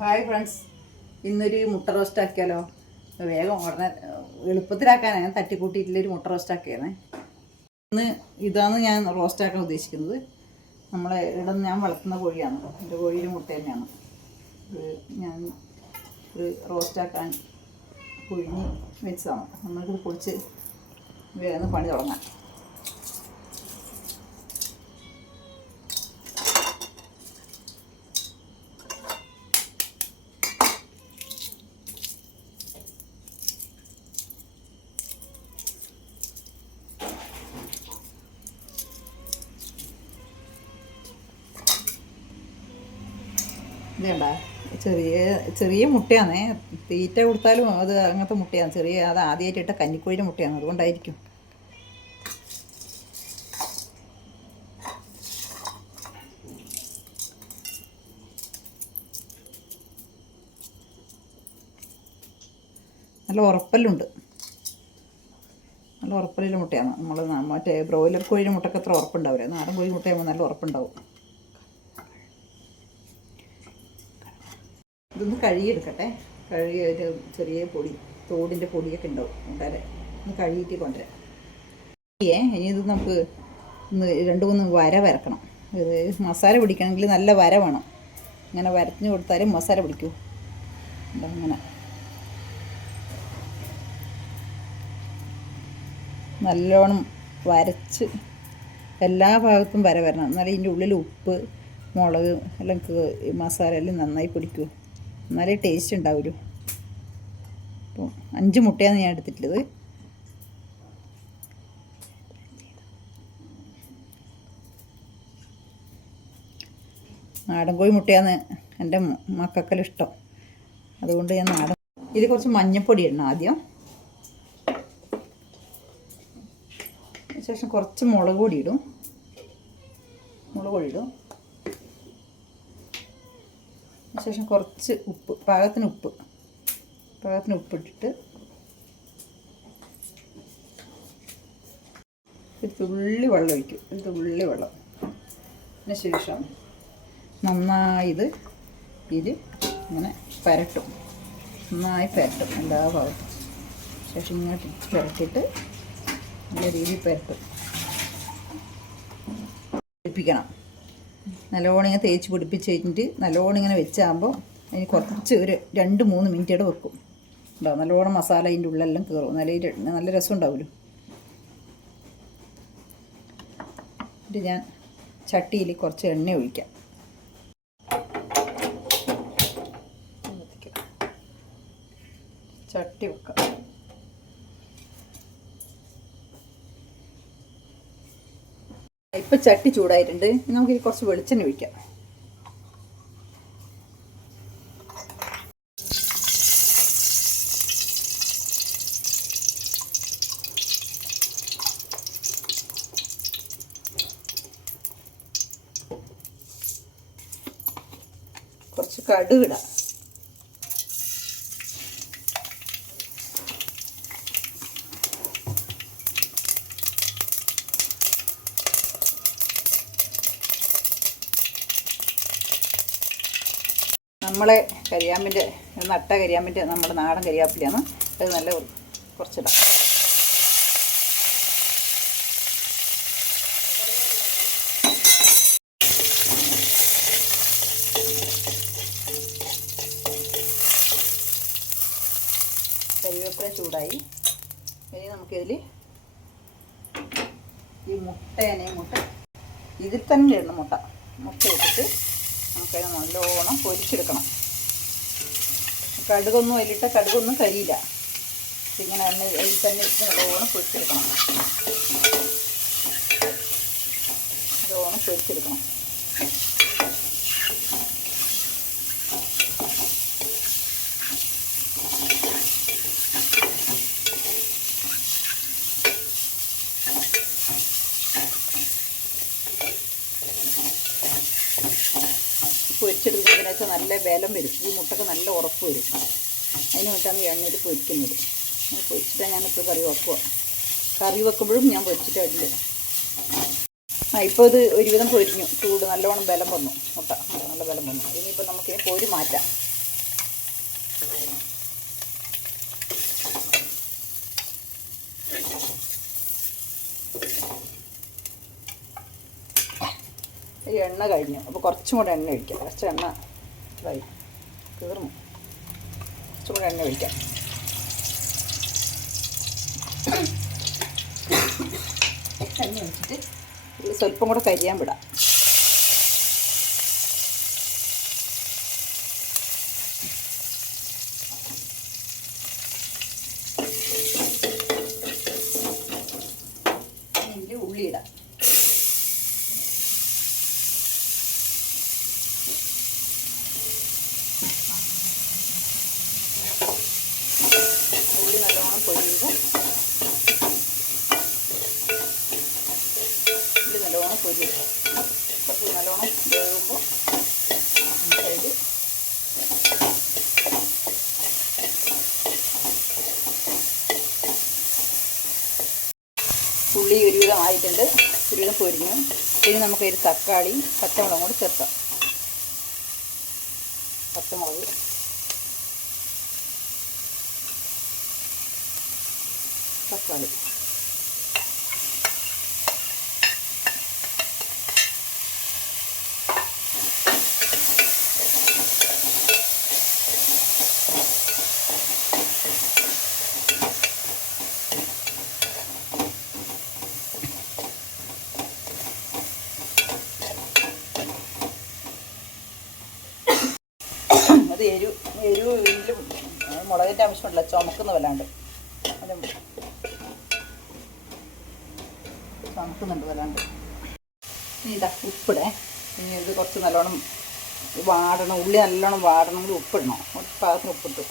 Hi friends ഇന്നൊരു മുട്ട roast ആക്കിയാലോ? വേഗം ഉടനെ എളുപ്പത്തിലാക്കാനാണ് ഞാൻ തട്ടിക്കൂട്ടിയിട്ടുള്ളൊരു മുട്ട റോസ്റ്റ് ആക്കിയാണേ ഇന്ന് ഇതാണ് ഞാൻ റോസ്റ്റ് ആക്കാൻ ഉദ്ദേശിക്കുന്നത്. നമ്മളെ ഇവിടെ ഞാൻ വളർത്തുന്ന കോഴിയാണ്. എന്റെ കോഴിയുടെ മുട്ട തന്നെയാണ്. ഞാൻ ഒരു റോസ്റ്റ് ആക്കാൻ പുഴുങ്ങി വെച്ചതാണ്. നമ്മൾക്ക് പൊളിച്ച് വേഗം പണി തുടങ്ങാം. ഇതേണ്ട ചെറിയ ചെറിയ മുട്ടയാണേ. തീറ്റ കൊടുത്താലും അത് അങ്ങനത്തെ മുട്ടയാണ്. ചെറിയ അത് ആദ്യമായിട്ട് ഇട്ട കന്നിക്കോഴിയുടെ മുട്ടയാണ്. അതുകൊണ്ടായിരിക്കും. നല്ല ഉറപ്പല്ലുണ്ട്. നല്ല ഉറപ്പല്ലുള്ള മുട്ടയാണ്. നമ്മൾ മറ്റേ ബ്രോയിലർ കോഴിയുടെ മുട്ടയ്ക്ക് അത്ര ഉറപ്പുണ്ടാവില്ല. നാടൻ കോഴി മുട്ടയാകുമ്പോൾ നല്ല ഉറപ്പുണ്ടാവും. ഇതൊന്ന് കഴുകിയെടുക്കട്ടെ. കഴുകി ഒരു ചെറിയ പൊടി തോടിന്റെ പൊടിയൊക്കെ ഉണ്ടാവും. കൊണ്ടുവരെ ഒന്ന് കഴുകിയിട്ട് കൊണ്ടുവരാം. ഇനി ഇത് നമുക്ക് ഒന്ന് രണ്ട് മൂന്ന് വര വരക്കണം. ഇത് മസാല പിടിക്കണമെങ്കിൽ നല്ല വര വേണം. ഇങ്ങനെ വരത്തിന് കൊടുത്താലും മസാല പിടിക്കൂ. അങ്ങനെ നല്ലോണം വരച്ച് എല്ലാ ഭാഗത്തും വര വരണം. എന്നാലേ ഇതിന്റെ ഉള്ളിൽ ഉപ്പ് മുളക് എല്ലാം മസാല എല്ലാം നന്നായി പിടിക്കൂ. എന്നാലേ ടേസ്റ്റ് ഉണ്ടാവുള്ളൂ. അപ്പോൾ അഞ്ച് മുട്ടയാണ് ഞാൻ എടുത്തിട്ടുള്ളത്. നാടൻ കോഴി മുട്ടയാണ് എന്റെ മക്കൾക്കെല്ലാം ഇഷ്ടം. അതുകൊണ്ട് ഞാൻ നാടൻ ഇത് കുറച്ച് മഞ്ഞപ്പൊടി ഇടണം ആദ്യം. ശേഷം കുറച്ച് മുളക് പൊടി ഇടും. മുളക് പൊടി ഇടും. ശേഷം കുറച്ച് ഉപ്പ് പാകത്തിന് ഉപ്പ്. പാകത്തിന് ഉപ്പിട്ടിട്ട് ഒരു തുള്ളി വെള്ളം ഒഴിക്കും. ഒരു തുള്ളി വെള്ളം. അതിന് ശേഷം നന്നായി ഇത് ഇങ്ങനെ പരട്ടും. നന്നായി പരട്ടും എല്ലാ ഭാഗത്തും. ശേഷം ഇങ്ങോട്ട് പരട്ടിയിട്ട് നല്ല രീതിയിൽ പരട്ടും. പിടിപ്പിക്കണം നല്ലോണം ഇങ്ങനെ തേച്ച് പിടിപ്പിച്ച് കഴിഞ്ഞിട്ട് നല്ലോണം ഇങ്ങനെ വെച്ചാകുമ്പോൾ അതിന് കുറച്ച് ഒരു രണ്ട് മൂന്ന് മിനിറ്റ് ഇട വെക്കും. ഉണ്ടാവും നല്ലോണം മസാല അതിന്റെ ഉള്ളെല്ലാം കയറും. നല്ല നല്ല രസം ഉണ്ടാവുമല്ലോ. എന്നിട്ട് ഞാൻ ചട്ടിയിൽ കുറച്ച് എണ്ണ ഒഴിക്കാം. ചട്ടി വെക്കാം. ഇപ്പം ചട്ടി ചൂടായിട്ടുണ്ട്. നമുക്ക് കുറച്ച് വെളിച്ചെണ്ണ ഒഴിക്കാം. കുറച്ച് കടുക് ഇടാം നമ്മളെ കരിയാമ്പിന്റെ നട്ട കരിയാമ്പിന്റെ നമ്മുടെ നാടൻ കരിയാപ്പിലാണ് അത് നല്ല കുറച്ചിടാം. കരിവേപ്പില ചൂടായി. ഇനി നമുക്കിതിൽ ഈ മുട്ടേനെ മുട്ട ഇതിൽ തന്നെ ഇടണം മുട്ട. മുട്ട ഇട്ടിട്ട് നമുക്കത് നല്ലോണം പൊരിച്ചെടുക്കണം. കടുകൊന്നും അതിലിട്ട കടുകൊന്നും കരിയില്ല. ഇങ്ങനെ എണ്ണ അതിൽ തന്നെ ഇട്ട് നല്ലോണം പൊരിച്ചെടുക്കണം. നല്ലോണം പൊരിച്ചെടുക്കണം. നല്ല ബലം വരും. ഈ മുട്ടക്ക് നല്ല ഉറപ്പ് വരും. അതിന് വേണ്ടിയിട്ടാണ് എണ്ണയിൽ പൊരിക്കുന്നത്. പൊരിച്ചിട്ടാണ് ഞാനിപ്പോൾ കറി വെക്കുക കറി വെക്കുമ്പോഴും ഞാൻ പൊരിച്ചിട്ടില്ല. ആ ഇപ്പോൾ ഇത് ഒരുവിധം പൊരിഞ്ഞു. ചൂട് നല്ലവണ്ണം ബലം വന്നു. മുട്ട. നല്ല ബലം വന്നു. ഇനിയിപ്പോൾ നമുക്ക് പൊരി മാറ്റാം. എണ്ണ കഴിഞ്ഞു. അപ്പോൾ കുറച്ചും കൂടെ എണ്ണ ഒഴിക്കാം. കുറച്ച് എണ്ണ ഇതായി തീർന്നു ചൂട് എണ്ണ ഒഴിക്കാം എണ്ണ ഒഴിച്ചിട്ട് ഇത് സ്വല്പം കൂടെ കരിയാൻ വിടാം ഇതിൽ ഉള്ളി ഇടാം ഉള്ളി നല്ലോണം പൊരിയുമ്പോൾ ഉള്ളി നല്ലോണം പൊരിയും കുറച്ച് നല്ലോണം വേകുമ്പോൾ നമുക്കതിൽ ഉള്ളി ഒരുവിധം ആയിട്ടുണ്ട്. ഒരുവിധം പൊരിഞ്ഞു. ഇനി നമുക്ക് ഒരു തക്കാളി പച്ചമുളകും കൂടി ചേർക്കാം. പച്ചമുളക്. തക്കാളി. മുളകിന്റെ ആവശ്യമുണ്ടല്ല ചുമക്കുന്ന വല്ലാണ്ട്. ചുമക്കുന്നുണ്ട് വല്ലാണ്ട്. ഇനി ഇതാ ഉപ്പിടെ. ഇനി ഇത് കുറച്ച് നല്ലോണം വാടണം ഉള്ളി നല്ലോണം വാടണമെങ്കിൽ ഉപ്പിടണം. ഒരു പാകത്തിന് ഉപ്പിട്ടു.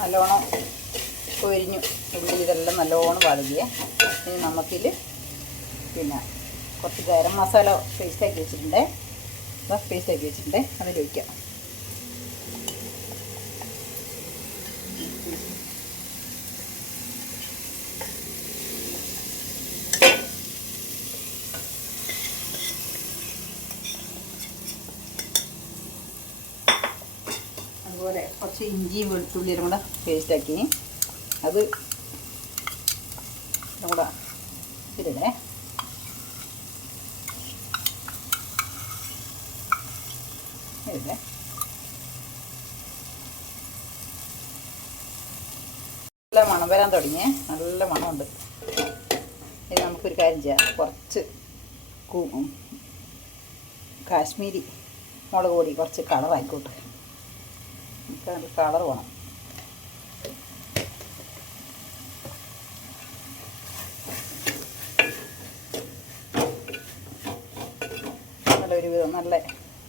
നല്ലോണം പൊരിഞ്ഞു. ഉള്ളി ഇതെല്ലാം നല്ലോണം വഴകിയേ ഇനി നമുക്കിൽ പിന്നെ കുറച്ച് ഗരം മസാല പേസ്റ്റാക്കി വെച്ചിട്ടുണ്ട്. പേസ്റ്റാക്കി വെച്ചിട്ടുണ്ട്. അതിൽ ഒഴിക്കാം. അതുപോലെ കുറച്ച് ഇഞ്ചിയും വെളുത്തുള്ളിയും കൂടെ പേസ്റ്റാക്കി അത് ഇടണേ ഇടണേ. മണം വരാൻ തുടങ്ങിയേ. നല്ല മണമുണ്ട്. ഇനി നമുക്കൊരു കാര്യം ചെയ്യാം. കുറച്ച് കാശ്മീരി മുളക് പൊടി കുറച്ച് കളറായിക്കോട്ടെ നമുക്ക് കളർ വേണം. നല്ല ഒരു വിധം നല്ല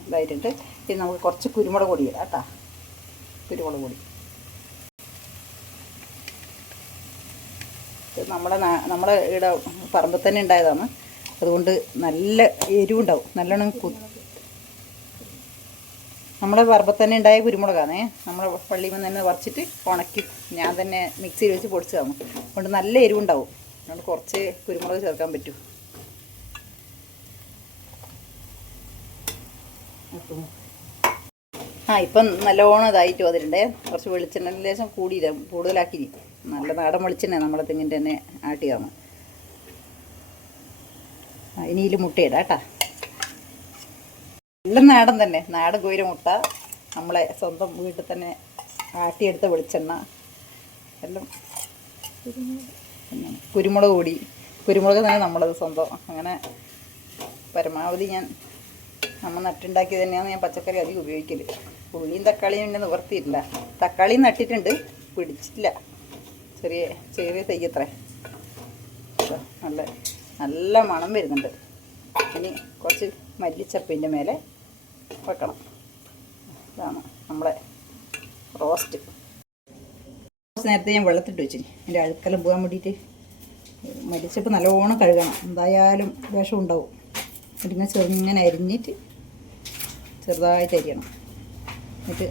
ഇതായിട്ടുണ്ട്. ഇനി നമുക്ക് കുറച്ച് കുരുമുളക് പൊടി ഇടാം കേട്ടോ. കുരുമുളക് പൊടി. നമ്മുടെ നമ്മുടെ ഇവിടെ പറമ്പിൽ തന്നെ ഉണ്ടായതാണ്. അതുകൊണ്ട് നല്ല എരിവുണ്ടാവും. നല്ലോണം കു നമ്മുടെ പറമ്പിൽ തന്നെ ഉണ്ടായ കുരുമുളകാണേ. നമ്മുടെ പള്ളിയിൽ നിന്ന് തന്നെ പറിച്ചിട്ട് ഉണക്കി ഞാൻ തന്നെ മിക്സിയിൽ വെച്ച് പൊടിച്ചതാണ് അതുകൊണ്ട് നല്ല എരിവുണ്ടാവും. അതുകൊണ്ട് കുറച്ച് കുരുമുളക് ചേർക്കാൻ പറ്റും. ആ ഇപ്പം നല്ലോണം ഇതായിട്ട് വന്നിട്ടുണ്ടേ. കുറച്ച് വെളിച്ചെണ്ണ ലേശം കൂടിയില്ല. കൂടുതലാക്കി നല്ല നാടൻ വെളിച്ചെണ്ണ നമ്മളെ തെങ്ങിന്റെ തന്നെ ആട്ടിയാണ് ഇനി ഇതിൽ മുട്ടയിടാം കേട്ടാ. എല്ലാം നാടൻ തന്നെ നാടൻ കോയിര മുട്ട. നമ്മളെ സ്വന്തം വീട്ടിൽ തന്നെ ആട്ടിയെടുത്ത വെളിച്ചെണ്ണ. എല്ലാം കുരുമുളക് പൊടി. കുരുമുളക് തന്നെ നമ്മളത് സ്വന്തം. അങ്ങനെ പരമാവധി ഞാൻ നമ്മൾ നട്ടുണ്ടാക്കി തന്നെയാണ് ഞാൻ പച്ചക്കറി അധികം ഉപയോഗിക്കൽ ഉള്ളിയും തക്കാളിയും പിന്നെ നിവർത്തിയിട്ടില്ല. തക്കാളിയും നട്ടിട്ടുണ്ട്. പിടിച്ചിട്ടില്ല. ചെറിയ ചെറിയ തയ്യത്രേ നല്ല നല്ല മണം വരുന്നുണ്ട്. ഇനി കുറച്ച് മല്ലിച്ചപ്പിന്റെ മേലെ വെക്കണം. ഇതാണ് നമ്മളെ റോസ്റ്റ്. കുറച്ച് നേരത്തെ ഞാൻ വെള്ളത്തിട്ട് വെച്ചിന്. എന്റെ അഴുക്കെല്ലാം പോകാൻ വേണ്ടിയിട്ട് മല്ലിച്ചപ്പ് നല്ലോണം കഴുകണം. എന്തായാലും വിഷം ഉണ്ടാവും. എന്നിട്ടിങ്ങനെ ചെറുങ്ങനെ അരിഞ്ഞിട്ട് ചെറുതായിട്ട് അരിയണം എന്നിട്ട്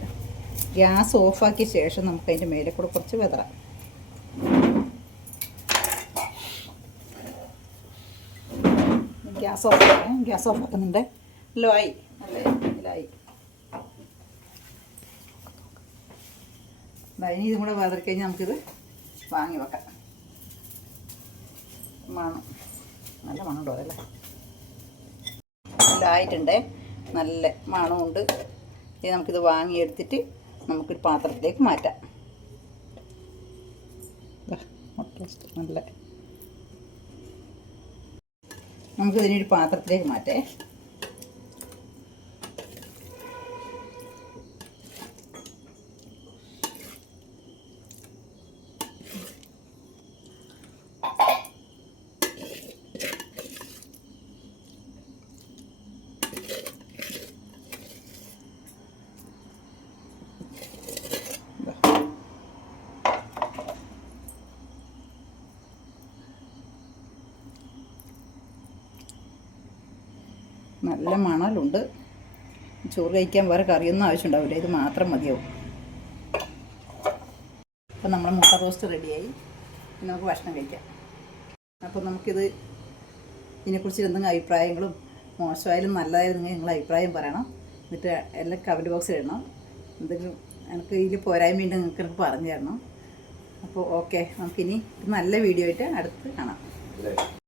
ഗ്യാസ് ഓഫാക്കിയ ശേഷം നമുക്ക് അതിന്റെ മേലെ കൂടെ കുറച്ച് വെതറാം. ഗ്യാസ് ഓഫ് ഗ്യാസ് ഓഫ് ആക്കുന്നുണ്ട്. ലോ ആയി നല്ല ഇതിലായി. ഇനി ഇതും കൂടെ വേദറി കഴിഞ്ഞാൽ നമുക്കിത് വാങ്ങി വെക്കാം. മണം. നല്ല മണമുണ്ടോ അതല്ലേ? നല്ല ആയിട്ടുണ്ടേ. നല്ല മണമുണ്ട്. ഇനി നമുക്കിത് വാങ്ങിയെടുത്തിട്ട് നമുക്കൊരു പാത്രത്തിലേക്ക് മാറ്റാം. നല്ല നമുക്കിതിനൊരു പാത്രത്തിലേക്ക് മാറ്റേ. നല്ല മണലുണ്ട്. ചോറ് കഴിക്കാൻ വേറെ കറിയൊന്നും ആവശ്യമുണ്ടാവില്ല. ഇത് മാത്രം മതിയാവും. അപ്പം നമ്മൾ മുട്ട റോസ്റ്റ് റെഡിയായി ഇനി നമുക്ക് ഭക്ഷണം കഴിക്കാം. അപ്പം നമുക്കിത് ഇതിനെക്കുറിച്ച് എന്തെങ്കിലും അഭിപ്രായങ്ങളും മോശമായാലും നല്ലതായാലും നിങ്ങൾ അഭിപ്രായം പറയണം. എന്നിട്ട് എല്ലാം കമന്റ് ബോക്സിൽ ഇടണം. എന്തെങ്കിലും എനിക്ക് ഇതിൽ പോരായ്മ പോരായ്മയുണ്ട് നിങ്ങൾക്ക് എനിക്ക് പറഞ്ഞു തരണം. അപ്പോൾ ഓക്കെ നമുക്കിനി നല്ല വീഡിയോ ആയിട്ട് അടുത്ത് കാണാം.